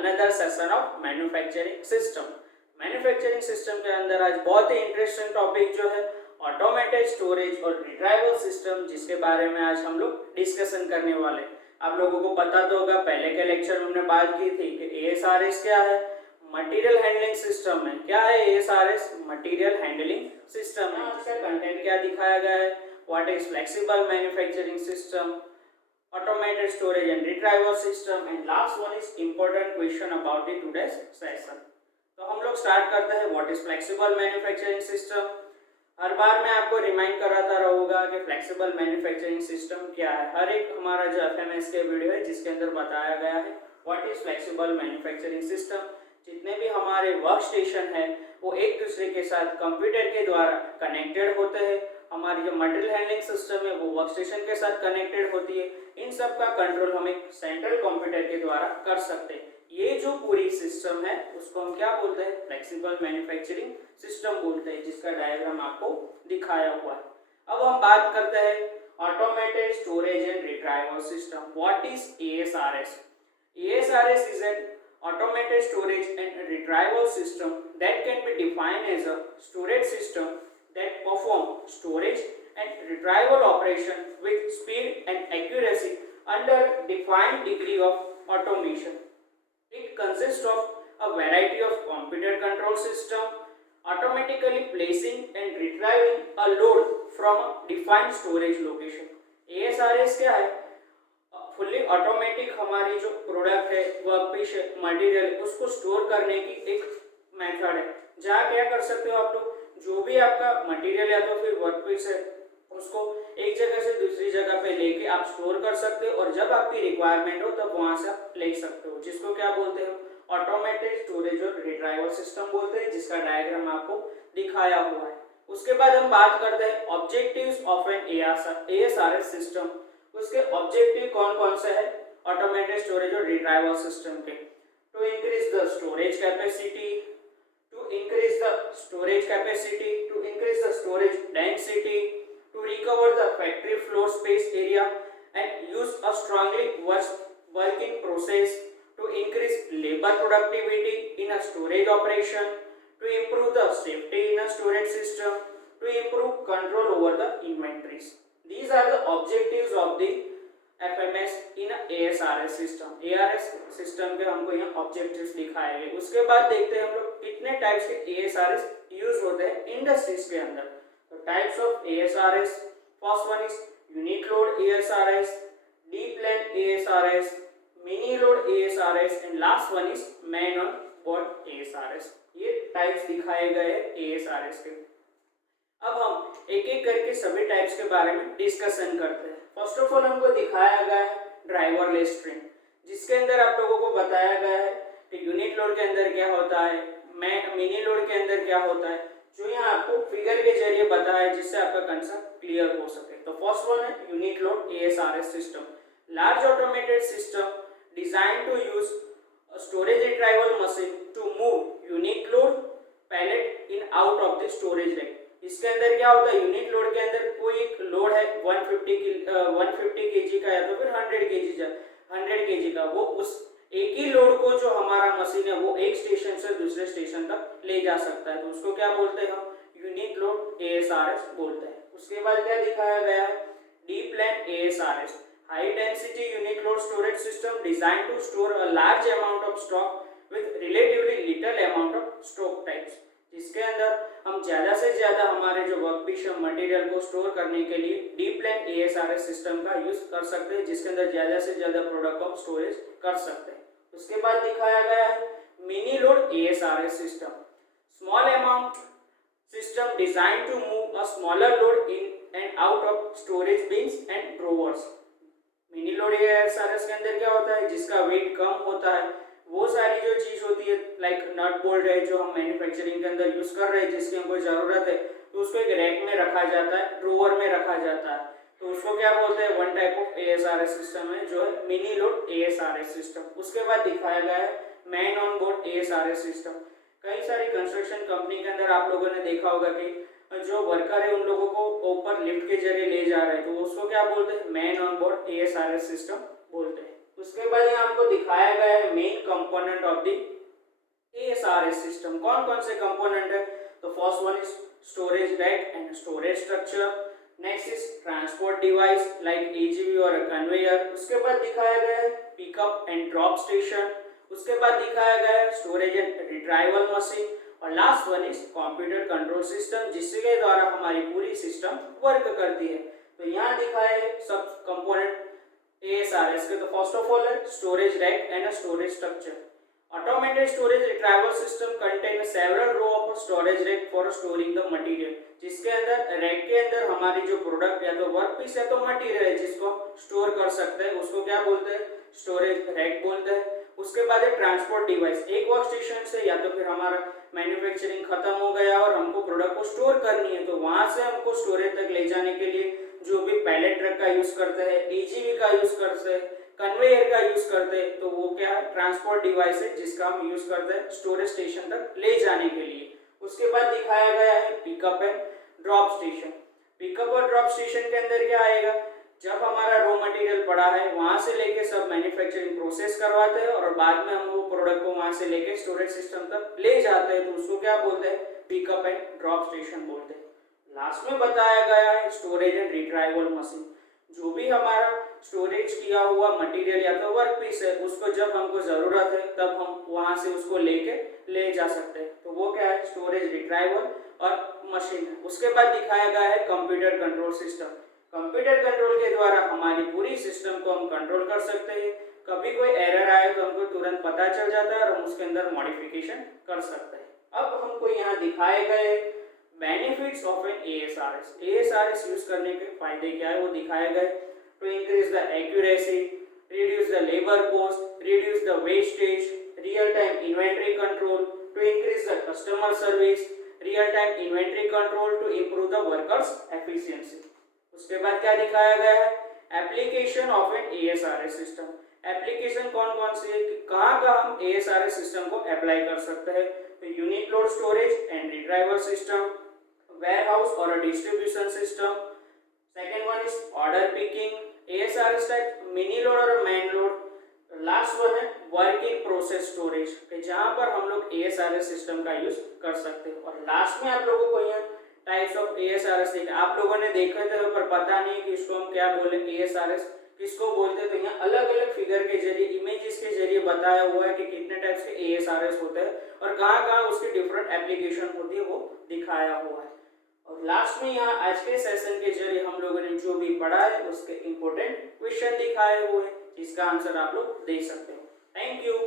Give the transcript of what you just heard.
Another session of manufacturing system. Manufacturing system के अंदर आज बहुत ही इंटरेस्टिंग टॉपिक जो है ऑटोमेटेड स्टोरेज और रिट्राइवल सिस्टम, जिसके बारे में आज हम लोग डिस्कशन करने वाले। आप लोगों को पता तो होगा, पहले के लेक्चर में हमने बात की थी कि ASRS क्या है, मटेरियल हैंडलिंग सिस्टम है। क्या है ASRS? मटेरियल हैंडलिंग सिस्टम है। इसका कंटेंट क्या दिखाया गया है, what is flexible manufacturing system, automated storage and retrieval system, and last one is important question about the today's session। तो हम लोग स्टार्ट करते हैं what is flexible manufacturing system. हर बार मैं आपको रिमाइंड कराता रहूंगा कि फ्लेक्सिबल मैन्युफैक्चरिंग सिस्टम क्या है। हर एक हमारा जो FMS के वीडियो है जिसके अंदर बताया गया है what is flexible manufacturing system. जितने भी हमारे वर्क स्टेशन है वो एक दूसरे के साथ कंप्यूटर के द्वारा कनेक्टेड होते हैं। हमारी जो मटेरियल हैंडलिंग सिस्टम है वो वर्क स्टेशन के साथ कनेक्टेड होती है। इन सब का कंट्रोल हम एक सेंट्रल कंप्यूटर के द्वारा कर सकते हैं। ये जो पूरी सिस्टम है उसको हम क्या बोलते हैं, फ्लेक्सिबल मैन्युफैक्चरिंग सिस्टम बोलते हैं, जिसका डायग्राम आपको दिखाया हुआ है। अब हम बात करते हैं automated storage and retrieval system. What is ASRS? ASRS is an automated storage and retrieval system that can be defined as a storage system that perform storage and retrieval operation with speed and accuracy under defined degree of automation. It consists of a variety of computer control system automatically placing and retrieving a load from a defined storage location. ASRS क्या है? Fully automatic हमारी जो product है, workpiece है, material, उसको store करने की एक मेथड है। जहाँ क्या कर सकते हो आप लोग, जो भी आपका मटेरियल या तो फिर वर्कपीस है उसको एक जगह से दूसरी जगह पे लेके आप स्टोर कर सकते हो और जब आपकी रिक्वायरमेंट हो तब वहां से आप ले सकते हो, जिसको क्या बोलते हैं, ऑटोमेटेड स्टोरेज और रिट्राइवल सिस्टम बोलते हैं, जिसका डायग्राम आपको दिखाया हुआ है। उसके बाद हम बात करते हैं objectives of an ASRS system. उसके ऑब्जेक्टिव कौन कौन से है ऑटोमेटेड स्टोरेज और रिट्राइवल सिस्टम के? To increase the storage capacity, to increase the storage capacity, to increase the storage density, to recover the factory floor space area and use a strongly working process, to increase labor productivity in a storage operation, to improve the safety in a storage system, to improve control over the inventories. These are the objectives of the FMS in a ASRS system। ARS system के हमको यहाँ objectives दिखाए गए। उसके बाद देखते हैं हम लोग कितने टाइप्स के ASRS यूज होते हैं इंडस्ट्रीज के अंदर। तो types of ASRS, first one is unit load ASRS, deep length ASRS, mini load ASRS and last one is man on board ASRS। ये टाइप्स दिखाए गए हैं ASRS के। अब हम एक एक करके सभी टाइप्स के बारे में डिस्कशन करते हैं। फर्स्ट ऑफ ऑल हमको दिखाया गया है ड्राइवरलेस ट्रेन, जिसके अंदर आप लोगों को बताया गया है कि यूनिट लोड के अंदर क्या होता है, मिनी लोड के अंदर क्या होता है, जो यहाँ आपको फिगर के जरिए बताया है जिससे आपका कंसेप्ट क्लियर हो सके। तो फर्स्ट वन है unit load ASRS system, large automated system design to use storage retrieval machine to move unit load pallet in out of the storage rack. इसके अंदर क्या होता है, यूनिट लोड के अंदर कोई एक लोड है 150 केजी का या तो फिर 100 केजी का, वो उस एक ही लोड को जो हमारा मशीन है वो एक स्टेशन से दूसरे स्टेशन तक ले जा सकता है, तो उसको क्या बोलते हैं हम, यूनिट लोड ASRS बोलते हैं। उसके बाद क्या दिखाया गया है, deep length ASRS, high density unit load storage system design to store a large amount of stock with relatively little amount of stock types, जिसके अंदर हम ज्यादा से ज्यादा हमारे जो वर्कपीस मटेरियल को स्टोर करने के लिए डीप लेंथ ASRS सिस्टम का यूज कर सकते हैं, जिसके अंदर ज्यादा से ज्यादा प्रोडक्ट ऑफ स्टोरेज कर सकते हैं। उसके बाद दिखाया गया है mini load ASRS system, small amount system design to move a smaller load in and out of storage bins and drawers. Mini load ASRS के अंदर क्या होता है, जिसका वेट कम होता है, वो सारी जो चीज होती है लाइक नट बोल्ट है जो हम मैन्युफैक्चरिंग के अंदर यूज कर रहे हैं, जिसकी हमको जरूरत है, तो उसको एक रैक में रखा जाता है, ड्रॉवर में रखा जाता है, तो उसको क्या बोलते हैं, one type of ASRS system है जो है मिनी लोड ASRS सिस्टम। उसके बाद दिखाया गया है man on board ASRS system. कई सारी कंस्ट्रक्शन कंपनी के अंदर आप लोगों ने देखा होगा कि जो वर्कर है उन लोगों को ऊपर लिफ्ट के जरिए ले जा रहे हैं, तो उसको क्या बोलते हैं, man on board ASRS system बोलते हैं। उसके बाद यहाँ हमको दिखाया गया है main component of the ASRS system. कौन कौन से कंपोनेंट है? तो first one is storage rack and storage structure, next is transport device like AGV और कन्वेयर, उसके बाद दिखाया गया है पिकअप एंड ड्रॉप स्टेशन, उसके बाद दिखाया गया है स्टोरेज एंड रिट्राइवल मशीन, और last one is computer control system, जिसके द्वारा हमारी पूरी सिस्टम वर्क करती है। तो यहाँ दिखाए है सब कंपोनेंट ASRS के। तो फर्स्ट ऑफ ऑल है storage rack and a storage structure. Automated storage retrieval system contain several row of storage rack for storing the material, जिसके अंदर रैक के अंदर हमारी जो प्रोडक्ट या तो वर्क पीस या तो मटेरियल है जिसको स्टोर कर सकते हैं, उसको क्या बोलते हैं? स्टोरेज रैक बोलते हैं। उसके बाद है ट्रांसपोर्ट डिवाइस, एक वर्क स्टेशन से या तो फिर हमारा मैन्युफैक्चरिंग खत्म हो गया और हमको प्रोडक्ट को स्टोर करनी है, तो वहां से हमको स्टोरेज तक ले जाने के लिए जो भी पैलेट ट्रक का यूज करते हैं, AGV का यूज करते हैं, कन्वेयर का यूज करते हैं, तो वो क्या है? ट्रांसपोर्ट डिवाइस है जिसका हम यूज करते हैं स्टोरेज स्टेशन तक ले जाने के लिए। उसके बाद दिखाया गया है pickup and drop station. Pickup और ड्रॉप स्टेशन के अंदर क्या आएगा? जब हमारा रॉ मटेरियल पड़ा है वहां से लेके सब मैन्युफैक्चरिंग प्रोसेस करवाते हैं और बाद में हम वो प्रोडक्ट को वहां से लेके स्टोरेज सिस्टम तक ले जाते हैं, तो उसको क्या बोलते हैं? पिकअप एंड ड्रॉप स्टेशन बोलते हैं। लास्ट में बताया गया है स्टोरेज एंड रिट्राइवल मशीन। जो भी हमारा स्टोरेज किया हुआ मटेरियल या तो वर्क पीस है, उसको जब हमको जरूरत है तब हम वहां से उसको लेके ले जा सकते हैं, तो वो क्या है? स्टोरेज रिट्राइवल और मशीन है। उसके बाद दिखाया गया है computer control system. Computer control के द्वारा हमारी पूरी सिस्टम को हम कंट्रोल कर सकते हैं। कभी कोई एरर आए तो हमको तुरंत पता चल जाता है और हम उसके अंदर मॉडिफिकेशन कर सकते हैं। अब हमको यहाँ दिखाए गए benefits of an ASRS। ASRS use करने के फायदे क्या है वो दिखाए गए। To increase the accuracy, reduce the labour cost, reduce the wastage, real time inventory control, to increase the customer service, real time inventory control, to improve the workers efficiency. उसके बाद क्या दिखाया गया है? Application of an ASRS system. Application कौन कौन सी है, कहाँ का हम ASRS सिस्टम को अप्लाई कर सकते हैं? तो unique load storage and retrieval system, warehouse और distribution system. Second one is order picking, ASRS type mini load और मैन लोड। लास्ट वन है वर्क इन प्रोसेस स्टोरेज, जहां पर हम लोग ASRS सिस्टम का यूज कर सकते हैं। और लास्ट में आप लोगों को यहाँ टाइप्स ऑफ ASRS देखा, आप लोगों ने देखे थे पर पता नहीं कि इसको हम क्या बोले, ASRS किसको बोलते हैं। तो यहाँ अलग अलग फिगर के जरिए, इमेजेस के जरिए बताया हुआ है कि कितने टाइप्स के ASRS होते हैं और कहाँ कहाँ उसकी डिफरेंट एप्लीकेशन होती है वो दिखाया हुआ है। और लास्ट में यहाँ आज के सेशन के जरिए हम लोगों ने जो भी पढ़ा है उसके इम्पोर्टेंट क्वेश्चन दिखाए हुए हैं जिसका आंसर आप लोग दे सकते हो। Thank you.